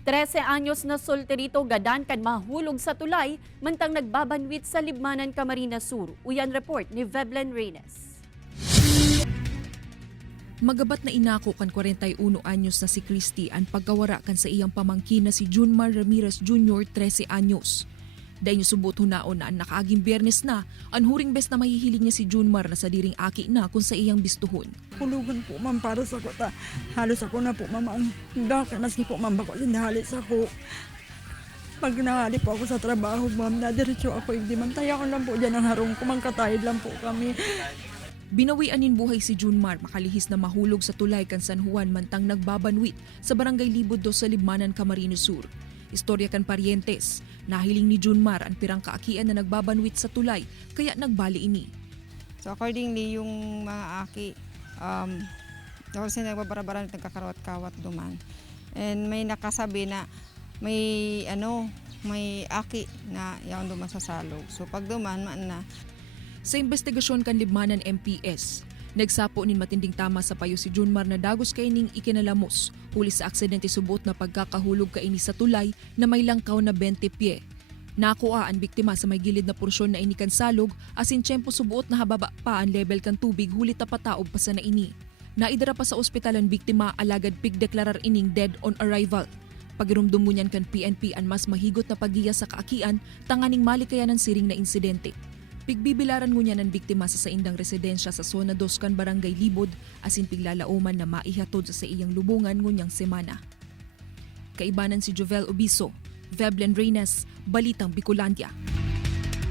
13 anyos na solterito gadan kan mahulog sa tulay mantang nagbabanwit sa Libmanan, Camarines Sur. Uyan report ni Veblen Reynes. Magabat na inako kan 41 anyos na si Christy ang pagkawara kan sa iyang pamangkin na si Junmar Ramirez Jr. 13 anyos. Dahil subot hunaon na ang nakaaging Biyernes na, ang huring bes na mahihiling niya si Junmar na sa diring aki na kung sa iyang bistuhon. Hulugan po ma'am para sa ko ta. Halos ako na po ma'am ang dakay maski po ma'am bako sinahali sa ko. Pag nahali po ako sa trabaho ma'am, nadiretso ako hindi ma'am. Taya ko lang po dyan ang harong ko, magkatahid lang po kami. Binawian nin buhay si Junmar makalihis na mahulog sa tulay kan San Juan mantang nagbabanwit sa barangay Libod 2 sa Libmanan, Camarines Sur. Istorya kan paryentes, nahiling ni Junmar ang pirang kaakian na nagbabanwit sa tulay kaya nagbali ini. So accordingly yung mga aki, dahil sila nagbabarabaran at nagkakarawat-kawat duman. And may nakasabi na may aki na yaon duman sa salog. So pag duman, maan na. Sa investigasyon kan Libmanan MPS, nagsapo nin matinding tama sa payo si Junmar na dagos kay ning ikinalamos huli sa aksidente subot na pagkakahulog kaini sa tulay na may langkaw na 20 pie. Nakuha ang biktima sa may gilid na porsyon na inikan salog asin tiyempo subuot na hababa pa ang level kan tubig huli tapataob pa sa naini. Naidara pa sa ospital ang biktima alagad pigdeklarar ining dead on arrival. Pagirumdum mo niyan kan PNP ang mas mahigot na pagiya sa kaakian tanganing malikayan ng siring na insidente. Pigbibilaran ngunyan ang biktima sa saindang residensya sa Zona 2 kan Barangay Libod asin piglalauman na maihatod sa iyang lubungan ngunyang semana. Kaibanan si Jovel Obiso, Veblen Reynes, Balitang Bicolandia.